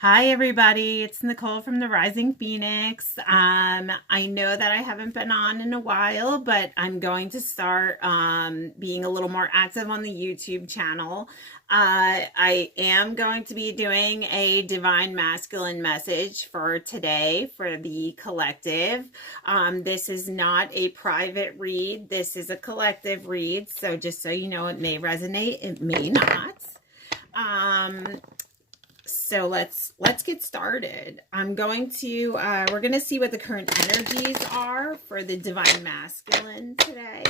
Hi, everybody. It's Nicole from the Rising Phoenix. I know that I haven't been on in a while, but I'm going to start being a little more active on the YouTube channel. I am going to be doing a divine masculine message for today for the collective. This is not a private read. This is a collective read. So just so you know, it may resonate, it may not. Um, so let's get started. We're going to see what the current energies are for the divine masculine today.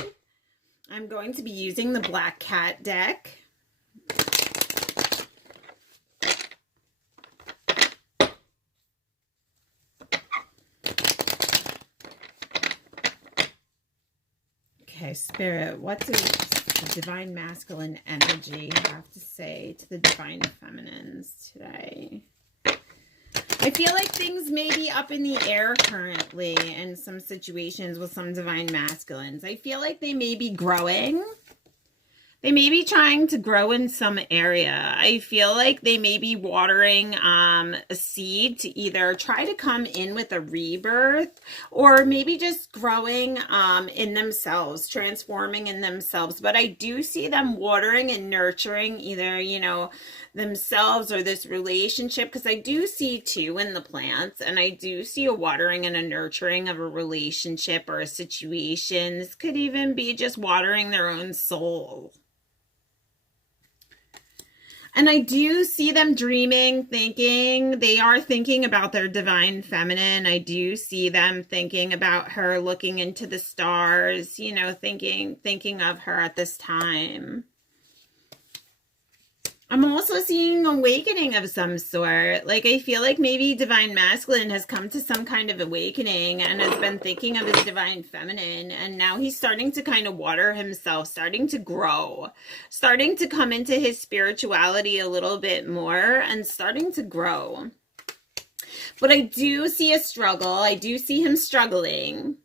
I'm going to be using the Black Cat deck. Okay, Spirit, what does the divine masculine energy have to say to the divine feminines today? I feel like things may be up in the air currently in some situations with some divine masculines. I feel like they may be growing. They may be trying to grow in some area. I feel like they may be watering a seed to either try to come in with a rebirth or maybe just growing in themselves, transforming in themselves. But I do see them watering and nurturing either, themselves or this relationship, because I do see two in the plants, and I do see a watering and a nurturing of a relationship or a situation. This could even be just watering their own soul. And I do see them dreaming, they are thinking about their divine feminine. I do see them thinking about her, looking into the stars, thinking of her at this time. I'm also seeing awakening of some sort. Like, I feel like maybe divine masculine has come to some kind of awakening and has been thinking of his divine feminine. And now he's starting to kind of water himself, starting to grow, starting to come into his spirituality a little bit more and starting to grow. But I do see a struggle. I do see him struggling.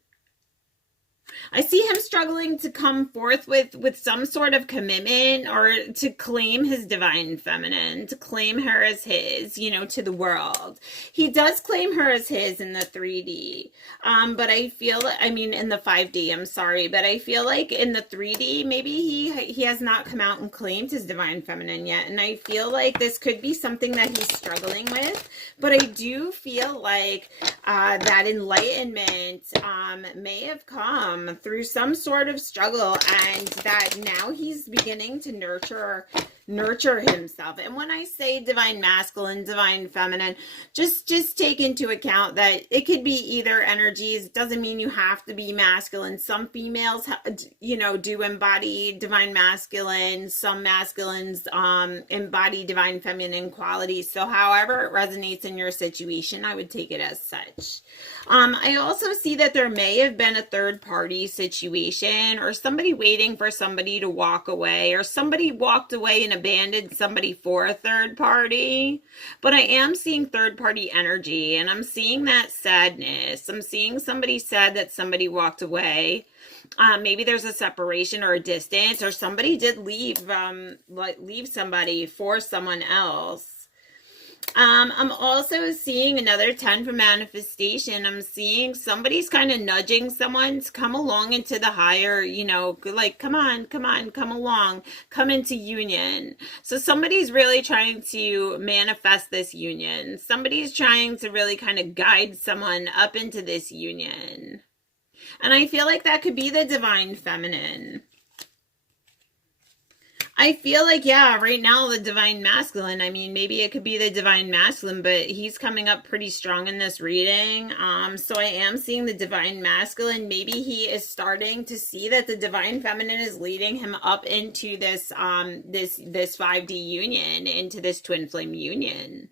I see him struggling to come forth with some sort of commitment or to claim his divine feminine, to claim her as his, to the world. He does claim her as his in the 3D. But I feel, in the 5D, I'm sorry, but I feel like in the 3D, maybe he has not come out and claimed his divine feminine yet. And I feel like this could be something that he's struggling with. But I do feel like that enlightenment may have come through some sort of struggle, and that now he's beginning to nurture himself. And when I say divine masculine, divine feminine, just take into account that it could be either energies. It doesn't mean you have to be masculine. Some females do embody divine masculine, some masculines embody divine feminine qualities. So however it resonates in your situation, I would take it as such. I also see that there may have been a third party situation, or somebody waiting for somebody to walk away, or somebody walked away and abandoned somebody for a third party. But I am seeing third party energy, and I'm seeing that sadness. I'm seeing somebody sad that somebody walked away. Maybe there's a separation or a distance, or somebody did leave somebody for someone else. I'm also seeing another 10 for manifestation. I'm seeing somebody's kind of nudging someone to come along into the higher, like, come on, come along, come into union. So somebody's really trying to manifest this union. Somebody's trying to really kind of guide someone up into this union. And I feel like that could be the divine feminine. I feel like, right now the divine masculine, maybe it could be the divine masculine, but he's coming up pretty strong in this reading. So I am seeing the divine masculine. Maybe he is starting to see that the divine feminine is leading him up into this 5D union, into this twin flame union.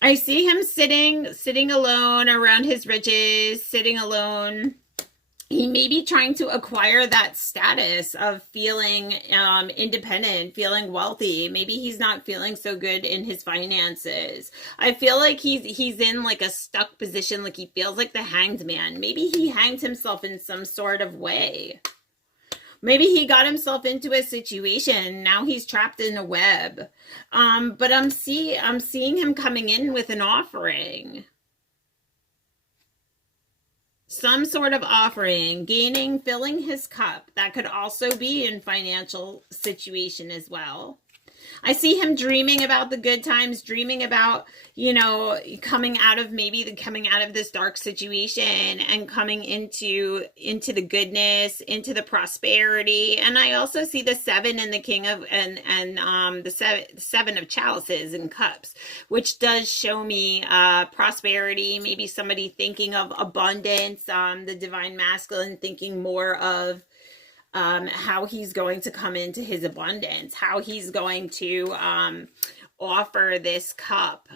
I see him sitting alone around his riches, sitting alone. He may be trying to acquire that status of feeling independent, feeling wealthy. Maybe he's not feeling so good in his finances. I feel like he's in like a stuck position, like he feels like the hanged man. Maybe he hanged himself in some sort of way. Maybe he got himself into a situation. Now he's trapped in a web. But I'm seeing him coming in with an offering. Some sort of offering, gaining, filling his cup. That could also be in financial situation as well. I see him dreaming about the good times, dreaming about, coming out of this dark situation and coming into the goodness, into the prosperity. And I also see the seven and the king of the seven of chalices and cups, which does show me prosperity. Maybe somebody thinking of abundance, the divine masculine thinking more of how he's going to come into his abundance, how he's going to offer this cup,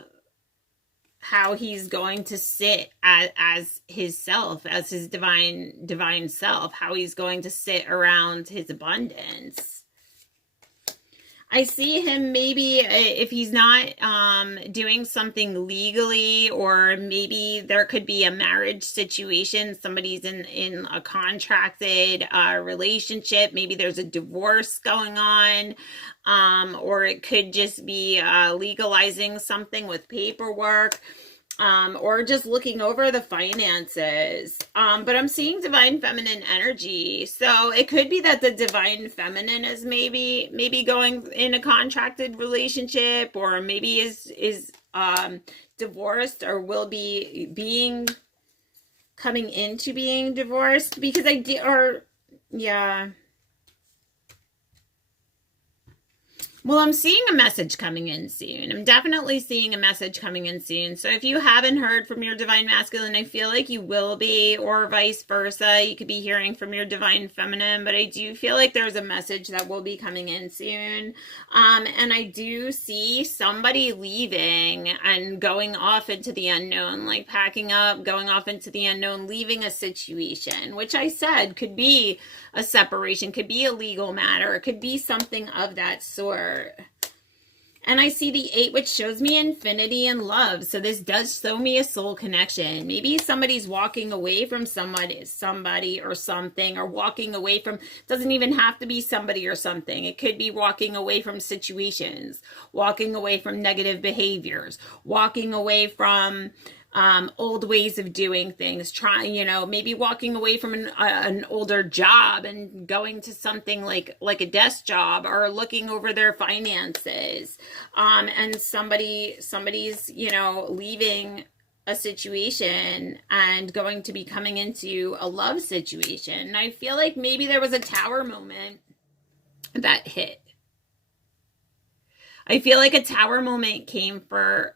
how he's going to sit as his self, as his divine self, how he's going to sit around his abundance. I see him maybe if he's not doing something legally, or maybe there could be a marriage situation. Somebody's in a contracted relationship. Maybe there's a divorce going on, or it could just be legalizing something with paperwork. Or just looking over the finances. But I'm seeing divine feminine energy. So it could be that the divine feminine is maybe going in a contracted relationship, or maybe is divorced, or will be coming into being divorced, because yeah. Well, I'm seeing a message coming in soon. I'm definitely seeing a message coming in soon. So if you haven't heard from your divine masculine, I feel like you will be, or vice versa. You could be hearing from your divine feminine, but I do feel like there's a message that will be coming in soon. And I do see somebody leaving and going off into the unknown, like packing up, going off into the unknown, leaving a situation, which I said could be a separation, could be a legal matter, it could be something of that sort. And I see the 8, which shows me infinity and love. So this does show me a soul connection. Maybe somebody's walking away from somebody or something, or walking away from, doesn't even have to be somebody or something. It could be walking away from situations, walking away from negative behaviors, walking away from old ways of doing things, maybe walking away from an older job and going to something like a desk job, or looking over their finances. And somebody's, leaving a situation and going to be coming into a love situation. And I feel like maybe there was a tower moment that hit. I feel like a tower moment came for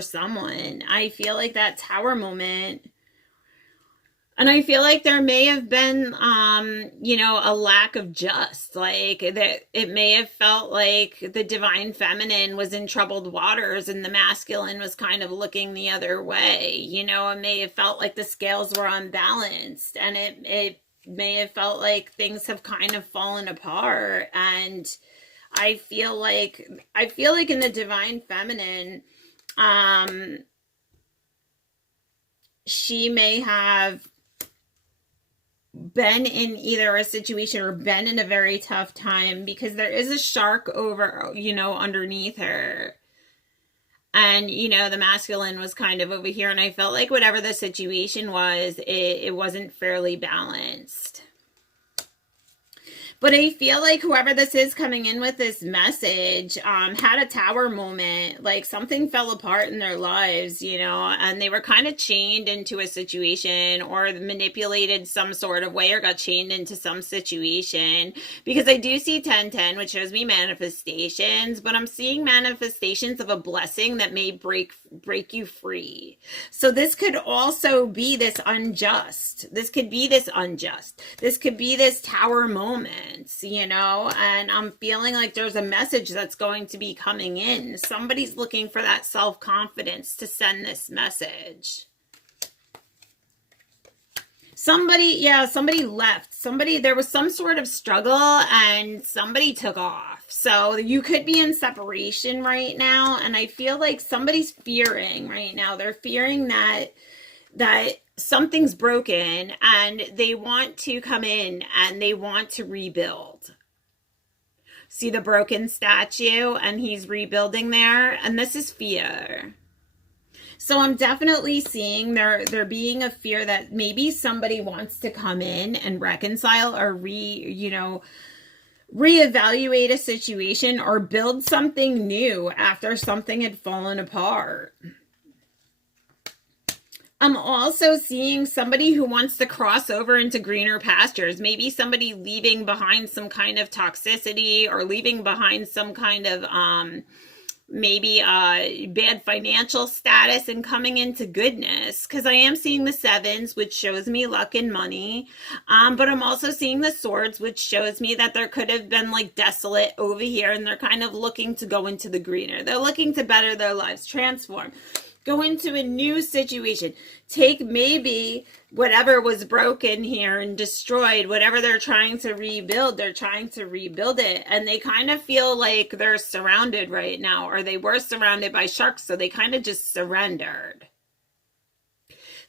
someone. I feel like that tower moment, and I feel like there may have been, a lack of that. It may have felt like the divine feminine was in troubled waters and the masculine was kind of looking the other way. It may have felt like the scales were unbalanced, and it may have felt like things have kind of fallen apart. And I feel like in the divine feminine, she may have been in either a situation or been in a very tough time, because there is a shark underneath her. And, the masculine was kind of over here. And I felt like whatever the situation was, it wasn't fairly balanced. But I feel like whoever this is coming in with this message had a tower moment, like something fell apart in their lives, and they were kind of chained into a situation, or manipulated some sort of way, or got chained into some situation. Because I do see 1010, which shows me manifestations, but I'm seeing manifestations of a blessing that may break you free. So this could also be this unjust. This could be this unjust. This could be this tower moment. And I'm feeling like there's a message that's going to be coming in. Somebody's looking for that self-confidence to send this message. Somebody left. There was some sort of struggle and somebody took off. So you could be in separation right now. And I feel like somebody's fearing right now. They're fearing that something's broken and they want to come in and they want to rebuild. See the broken statue, and he's rebuilding there, and this is fear. So I'm definitely seeing there being a fear that maybe somebody wants to come in and reconcile or reevaluate a situation or build something new after something had fallen apart. I'm also seeing somebody who wants to cross over into greener pastures. Maybe somebody leaving behind some kind of toxicity or leaving behind some kind of maybe bad financial status and coming into goodness. Because I am seeing the sevens, which shows me luck and money. But I'm also seeing the swords, which shows me that there could have been like desolate over here, and they're kind of looking to go into the greener. They're looking to better their lives, transform. Go into a new situation. Take maybe whatever was broken here and destroyed, whatever they're trying to rebuild, they're trying to rebuild it. And they kind of feel like they're surrounded right now, or they were surrounded by sharks, so they kind of just surrendered.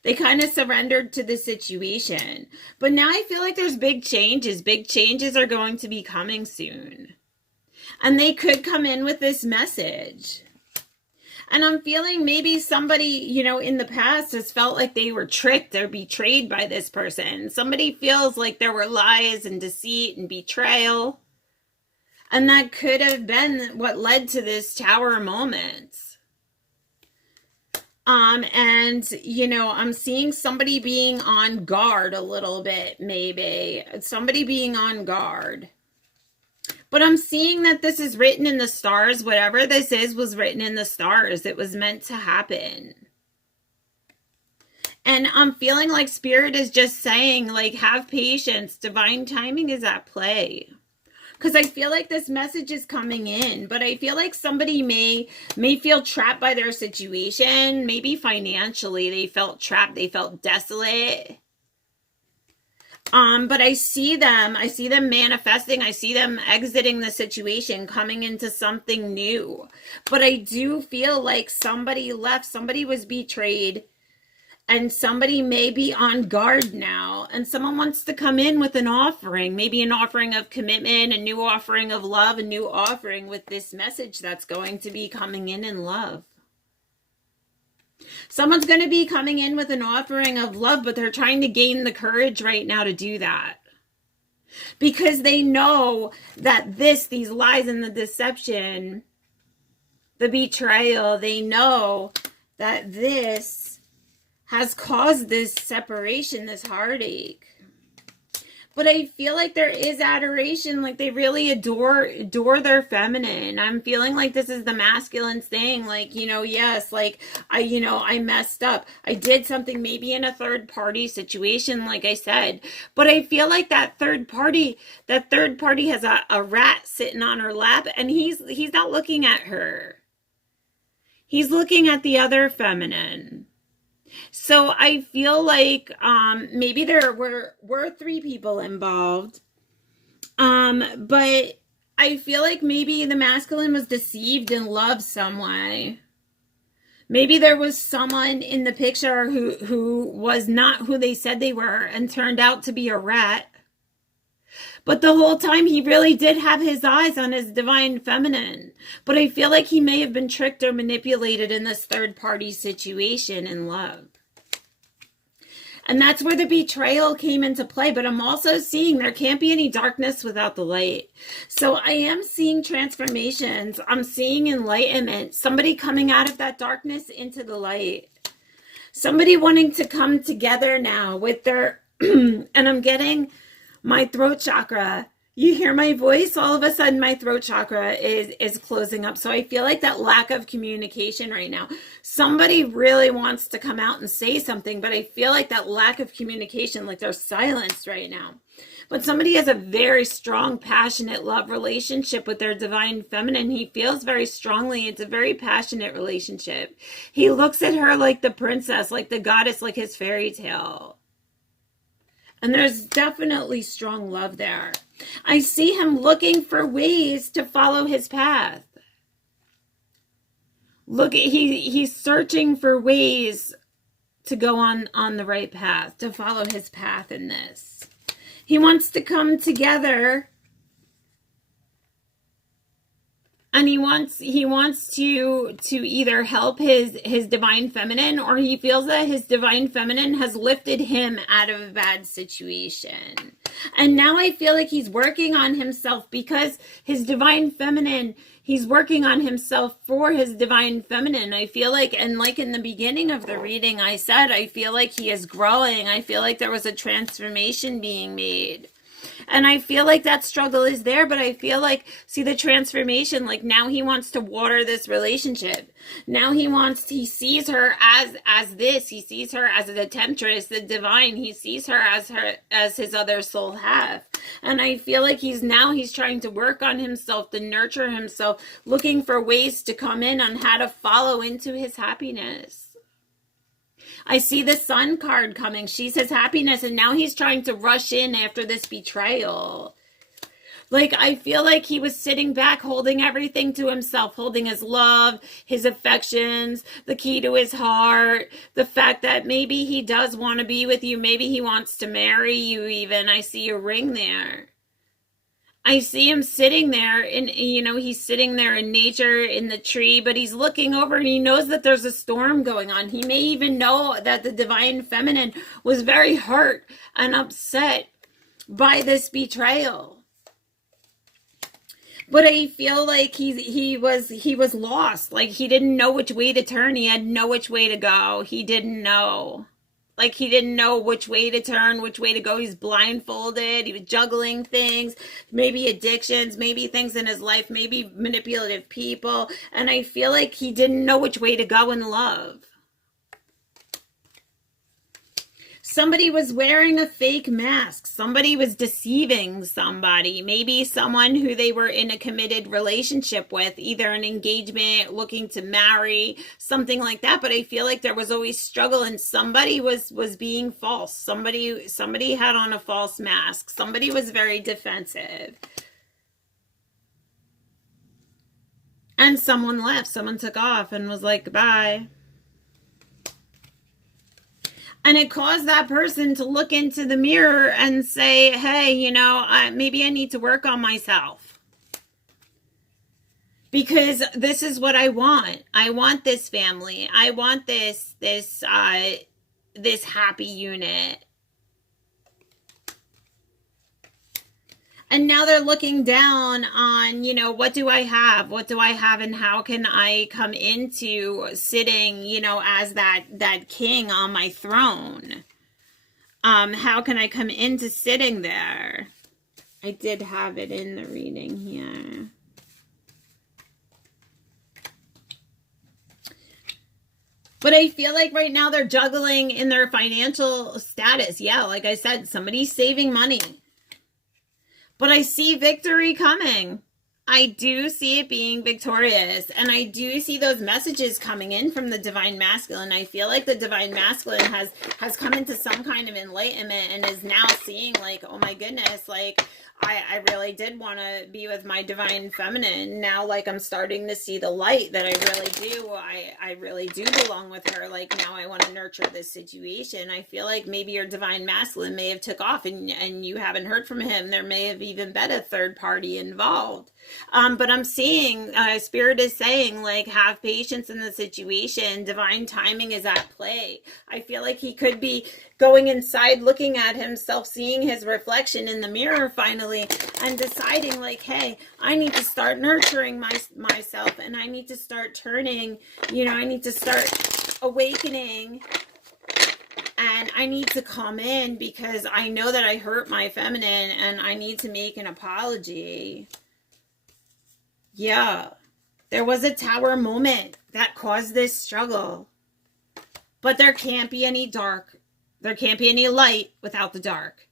They kind of surrendered to the situation. But now I feel like there's big changes. Big changes are going to be coming soon. And they could come in with this message. And I'm feeling maybe somebody, in the past has felt like they were tricked or betrayed by this person. Somebody feels like there were lies and deceit and betrayal. And that could have been what led to this tower moment. And, I'm seeing somebody being on guard a little bit, maybe. Somebody being on guard. But I'm seeing that this is written in the stars. Whatever this is was written in the stars. It was meant to happen. And I'm feeling like Spirit is just saying, like, have patience. Divine timing is at play. Because I feel like this message is coming in. But I feel like somebody may feel trapped by their situation. Maybe financially they felt trapped. They felt desolate. But I see them manifesting. I see them exiting the situation, coming into something new. But I do feel like somebody left, somebody was betrayed, and somebody may be on guard now. And someone wants to come in with an offering, maybe an offering of commitment, a new offering of love, a new offering with this message that's going to be coming in love. Someone's going to be coming in with an offering of love, but they're trying to gain the courage right now to do that. Because they know that these lies and the deception, the betrayal, they know that this has caused this separation, this heartache. But I feel like there is adoration, like they really adore their feminine. I'm feeling like this is the masculine saying, like, yes, like, I messed up. I did something maybe in a third party situation, like I said. But I feel like that third party has a rat sitting on her lap, and he's not looking at her. He's looking at the other feminine. So I feel like maybe there were 3 people involved. But I feel like maybe the masculine was deceived in love some way. Maybe there was someone in the picture who was not who they said they were and turned out to be a rat. But the whole time he really did have his eyes on his divine feminine. But I feel like he may have been tricked or manipulated in this third party situation in love. And that's where the betrayal came into play. But I'm also seeing there can't be any darkness without the light. So I am seeing transformations. I'm seeing enlightenment. Somebody coming out of that darkness into the light. Somebody wanting to come together now with their, and I'm getting my throat chakra. You hear my voice, all of a sudden my throat chakra is closing up. So I feel like that lack of communication right now. Somebody really wants to come out and say something, but I feel like that lack of communication, like they're silenced right now. But somebody has a very strong, passionate love relationship with their divine feminine. He feels very strongly. It's a very passionate relationship. He looks at her like the princess, like the goddess, like his fairy tale. And there's definitely strong love there. I see him looking for ways to follow his path. Look, he's searching for ways to go on the right path, to follow his path in this. He wants to come together, and he wants to either help his divine feminine, or he feels that his divine feminine has lifted him out of a bad situation. And now I feel like he's working on himself, because his divine feminine, he's working on himself for his divine feminine. I feel like, and like in the beginning of the reading I said, I feel like he is growing. I feel like there was a transformation being made. And I feel like that struggle is there, but I feel like, see the transformation, like now he wants to water this relationship. Now he sees her as this. He sees her as the temptress, the divine. He sees her as his other soul half. And I feel like he's trying to work on himself, to nurture himself, looking for ways to come in on how to follow into his happiness. I see the Sun card coming. She's his happiness, and now he's trying to rush in after this betrayal. Like, I feel like he was sitting back, holding everything to himself, holding his love, his affections, the key to his heart, the fact that maybe he does want to be with you. Maybe he wants to marry you even. I see a ring there. I see him sitting there, and he's sitting there in nature, in the tree, but he's looking over and he knows that there's a storm going on. He may even know that the divine feminine was very hurt and upset by this betrayal. But I feel like he was lost. Like, he didn't know which way to turn. He had no which way to go. He didn't know. Like, he didn't know which way to turn, which way to go. He's blindfolded. He was juggling things, maybe addictions, maybe things in his life, maybe manipulative people. And I feel like he didn't know which way to go in love. Somebody was wearing a fake mask. Somebody was deceiving somebody. Maybe someone who they were in a committed relationship with, either an engagement, looking to marry, something like that. But I feel like there was always struggle, and somebody was being false. Somebody had on a false mask. Somebody was very defensive. And someone left. Someone took off and was like, goodbye. And it caused that person to look into the mirror and say, hey, maybe I need to work on myself. Because this is what I want. I want this family. I want this happy unit. And now they're looking down on, what do I have? What do I have, and how can I come into sitting, as that king on my throne? How can I come into sitting there? I did have it in the reading here. But I feel like right now they're juggling in their financial status. Yeah, like I said, somebody's saving money. But I see victory coming. I do see it being victorious. And I do see those messages coming in from the divine masculine. I feel like the divine masculine has come into some kind of enlightenment and is now seeing, like, oh my goodness, like, I really did want to be with my divine feminine. Now, like, I'm starting to see the light that I really do. I really do belong with her. Like, now I want to nurture this situation. I feel like maybe your divine masculine may have took off and you haven't heard from him. There may have even been a third party involved. But I'm seeing, Spirit is saying, like, have patience in the situation. Divine timing is at play. I feel like he could be going inside, looking at himself, seeing his reflection in the mirror finally, and deciding, like, hey, I need to start nurturing myself, and I need to start turning, I need to start awakening, and I need to come in because I know that I hurt my feminine, and I need to make an apology. Yeah, there was a tower moment that caused this struggle, but there can't be any dark. There can't be any light without the dark.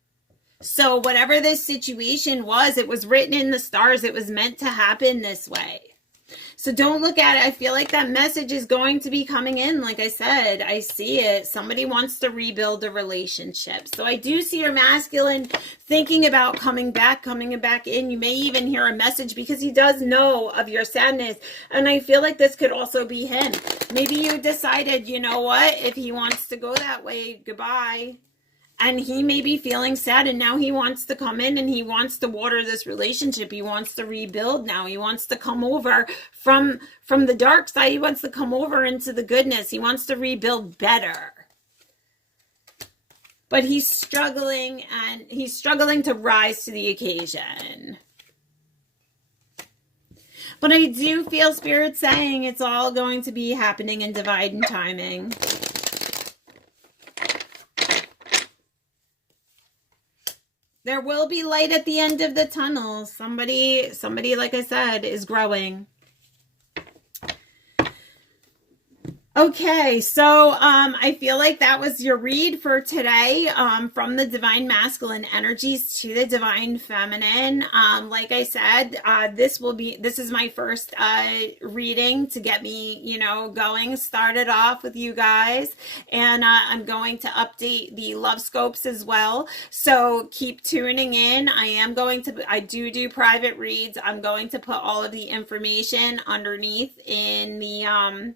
So whatever this situation was, it was written in the stars. It was meant to happen this way. So don't look at it. I feel like that message is going to be coming in. Like I said, I see it. Somebody wants to rebuild a relationship. So I do see your masculine thinking about coming back in. You may even hear a message because he does know of your sadness. And I feel like this could also be him. Maybe you decided, you know what, if he wants to go that way, goodbye. And he may be feeling sad, and now he wants to come in and he wants to water this relationship. He wants to rebuild now. He wants to come over from the dark side. He wants to come over into the goodness. He wants to rebuild better. But he's struggling, and he's struggling to rise to the occasion. But I do feel Spirit saying it's all going to be happening in divine timing. There will be light at the end of the tunnel. Somebody, like I said, is growing. Okay, so I feel like that was your read for today, from the Divine Masculine energies to the Divine Feminine. Like I said, this is my first reading to get me, going, started off with you guys. And I'm going to update the love scopes as well. So keep tuning in. I do private reads. I'm going to put all of the information underneath in the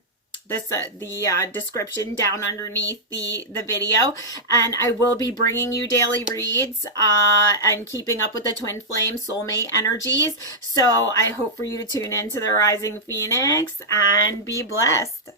description down underneath the video, and I will be bringing you daily reads and keeping up with the twin flame soulmate energies. So I hope for you to tune into the Rising Phoenix and be blessed.